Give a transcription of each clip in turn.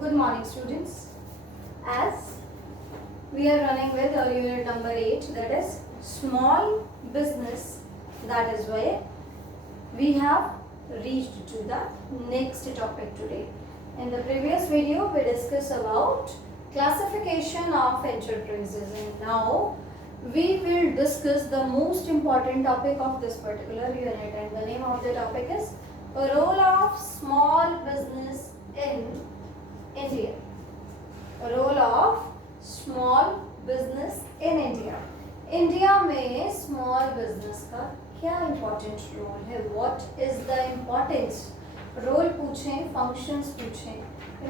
Good morning, students. As we are running with our unit number 8, that is small business, that is why we have reached to the next topic today. In the previous video, we discussed about classification of enterprises, and now we will discuss the most important topic of this particular unit, and the name of the topic is role of small business in India. Role of small business in India. India में small business का क्या important role है? What is the importance? Role पूछें, functions पूछें,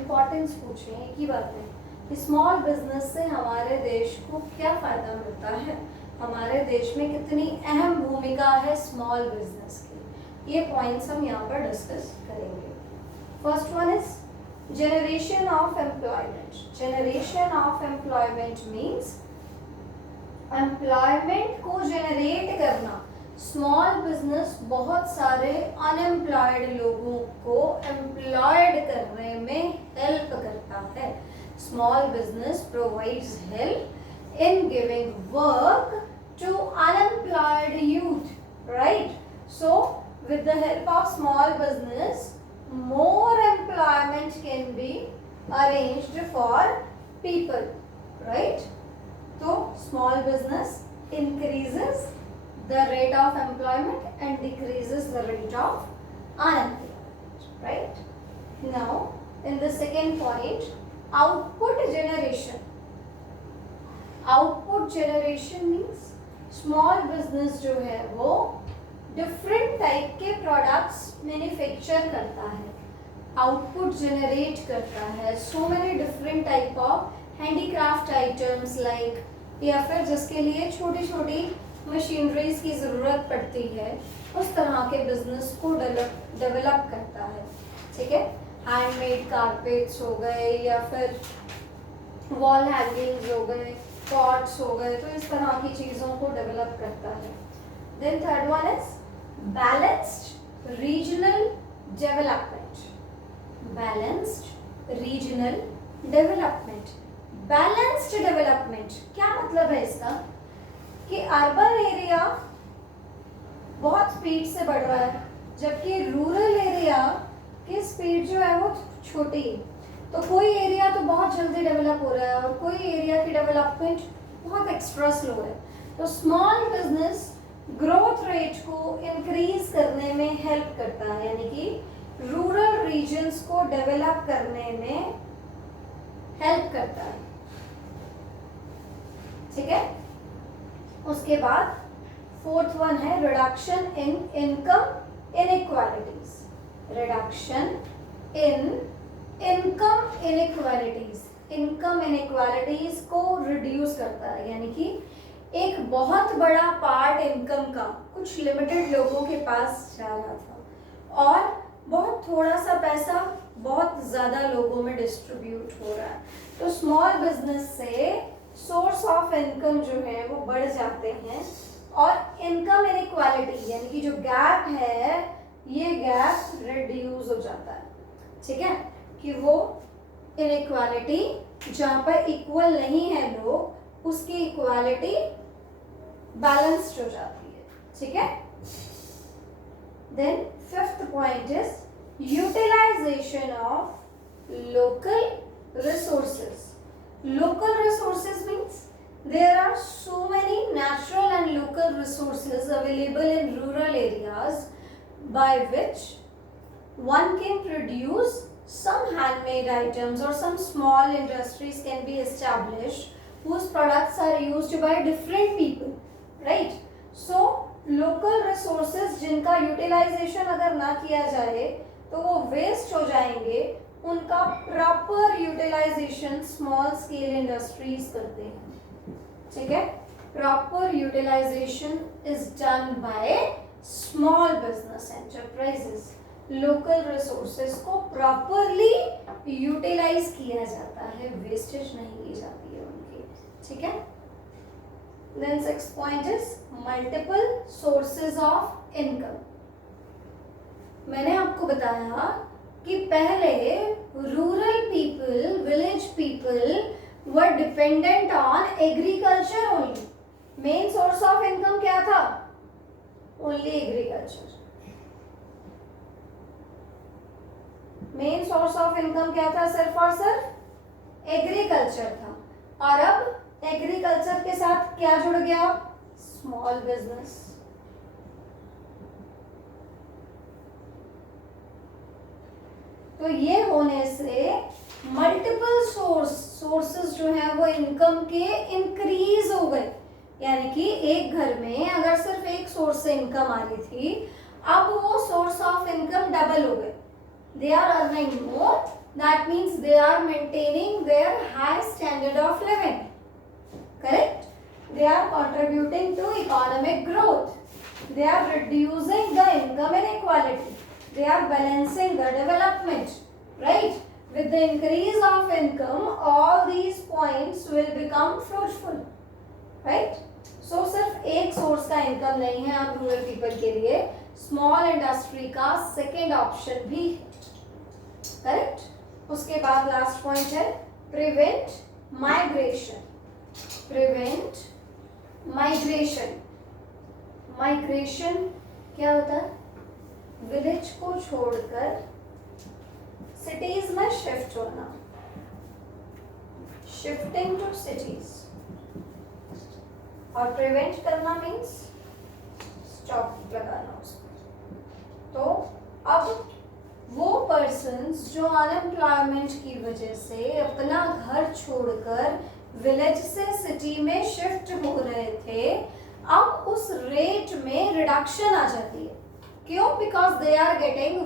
importance पूछें, एक ही बात है कि स्मॉल बिजनेस से हमारे देश को क्या फ़ायदा मिलता है, हमारे देश में कितनी अहम भूमिका है स्मॉल बिजनेस की, ये पॉइंट्स हम यहाँ पर डिस्कस करेंगे. First one is generation of employment. Generation of employment means employment को generate करना. Small business बहुत सारे unemployed लोगों को employed करने में help करता है. Small business provides help in giving work to unemployed youth, right? So with the help of small business, more employment can be arranged for people, right? So small business increases the rate of employment and decreases the rate of unemployment, right? Now in the second point, output generation. Output generation means small business जो है वो different type के products manufacture करता है, output generate करता है. So many different type of handicraft items like, या फिर जिसके लिए छोटी छोटी मशीनरीज की ज़रूरत पड़ती है, उस तरह के बिजनेस को डेवलप करता है. ठीक है, हैंडमेड कारपेट्स हो गए या फिर वॉल हैंगिंग्स हो गए, पॉट्स हो गए, तो इस तरह की चीज़ों को डेवलप करता है. Then third one is balanced regional development. Balanced regional development. Balanced development क्या मतलब है इसका? कि अर्बन एरिया बहुत स्पीड से बढ़ रहा है, जबकि रूरल एरिया की स्पीड जो है वो छोटी है. तो कोई एरिया तो बहुत जल्दी डेवलप हो रहा है और कोई एरिया की डेवलपमेंट बहुत एक्स्ट्रा स्लो है. तो स्मॉल बिजनेस ग्रोथ रेट को इंक्रीज करने में हेल्प करता है, यानी कि रूरल रीजन्स को डेवलप करने में हेल्प करता है. ठीक है, उसके बाद फोर्थ वन है reduction in income inequalities. Reduction in income inequalities. Income inequalities को रिड्यूस करता है, यानी कि एक बहुत बड़ा पार्ट इनकम का कुछ लिमिटेड लोगों के पास जा रहा था और बहुत थोड़ा सा पैसा बहुत ज़्यादा लोगों में डिस्ट्रीब्यूट हो रहा है. तो स्मॉल बिजनेस से सोर्स ऑफ इनकम जो है वो बढ़ जाते हैं और इनकम इनइक्वालिटी यानी कि जो गैप है ये गैप रिड्यूस हो जाता है. ठीक है, कि वो इनइक्वालिटी जहाँ पर इक्वल नहीं है लोग, उसकी इक्वालिटी बैलेंस्ड हो जाती है. ठीक है. Then fifth point is utilisation of local resources. Local resources means there are so many natural and local resources available in rural areas by which one can produce some handmade items or some small industries can be established whose products are used by different people, right? So local resources जिनका utilization अगर ना किया जाए तो वो waste हो जाएंगे, उनका proper utilization small scale industries करते हैं. ठीक है, proper utilization is done by small business enterprises. local resources को properly utilize किया जाता है, wastage नहीं की जाती है उनकी. ठीक है. Then sixth point is multiple sources of income. मैंने आपको बताया कि पहले rural people agriculture only. Main source of income क्या था? Only agriculture. Main source of income क्या था? सिर्फ और सिर्फ एग्रीकल्चर था। और अब एग्रीकल्चर के साथ क्या जुड़ गया? Small business. तो ये होने से मल्टीपल सोर्सेस जो है वो इनकम के इंक्रीज हो गए। यानी कि एक घर में अगर सिर्फ एक सोर्स से इनकम आ रही थी, अब वो सोर्स ऑफ इनकम डबल हो गए। They are earning more, that means they are maintaining their high standard of living, correct? They are contributing to economic growth. They are reducing the income inequality. They are balancing the development, right? With the increase of income, all these points will become fruitful, right? So सिर्फ एक source का income नहीं है अब rural people के लिए, small industry का second option भी है, करेक्ट? उसके बाद लास्ट पॉइंट है prevent migration. Prevent migration. Migration क्या होता है? विलेज को छोड़कर सिटीज में शिफ्ट होना, शिफ्टिंग टू सिटीज। और प्रिवेंट करना मीन्स स्टॉप लगाना उसको। तो अब वो पर्सन्स जो अनएम्प्लॉयमेंट की वजह से अपना घर छोड़कर विलेज से सिटी में शिफ्ट हो रहे थे, अब उस रेट में रिडक्शन आ जाती है। क्यों? Because they are getting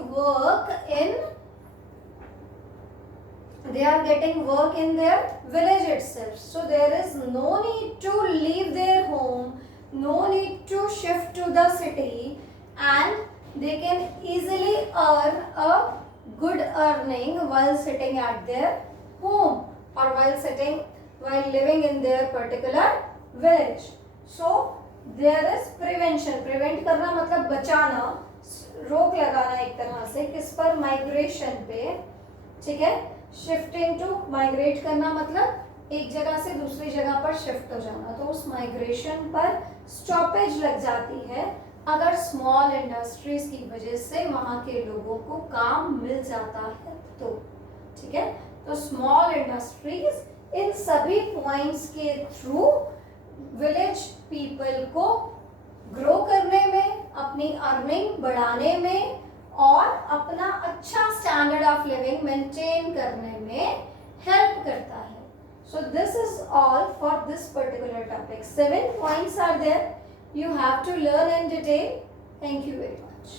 work in their village itself, so there is no need to leave their home, no need to shift to the city, and they can easily earn a good earning while sitting at their home or while living in their particular village. So there is prevention. prevent करना मतलब बचाना, रोक लगाना एक तरह से, किस पर? माइग्रेशन पे, ठीक है? शिफ्टिंग टू, माइग्रेट करना मतलब एक जगह से दूसरी जगह पर शिफ्ट हो जाना। तो उस माइग्रेशन पर स्टॉपेज लग जाती है अगर स्मॉल इंडस्ट्रीज की वजह से वहां के लोगों को काम मिल जाता है तो, ठीक है? तो स्मॉल इंडस्ट्रीज इन सभी पॉइंट्स के थ्रू विलेज पीपल को ग्रो करने में, अपनी अर्निंग बढ़ाने में और अपना अच्छा स्टैंडर्ड ऑफ लिविंग मेंटेन करने में हेल्प करता है। So this is all for this particular topic. 7 points are there. You have to learn in detail. Thank you very much.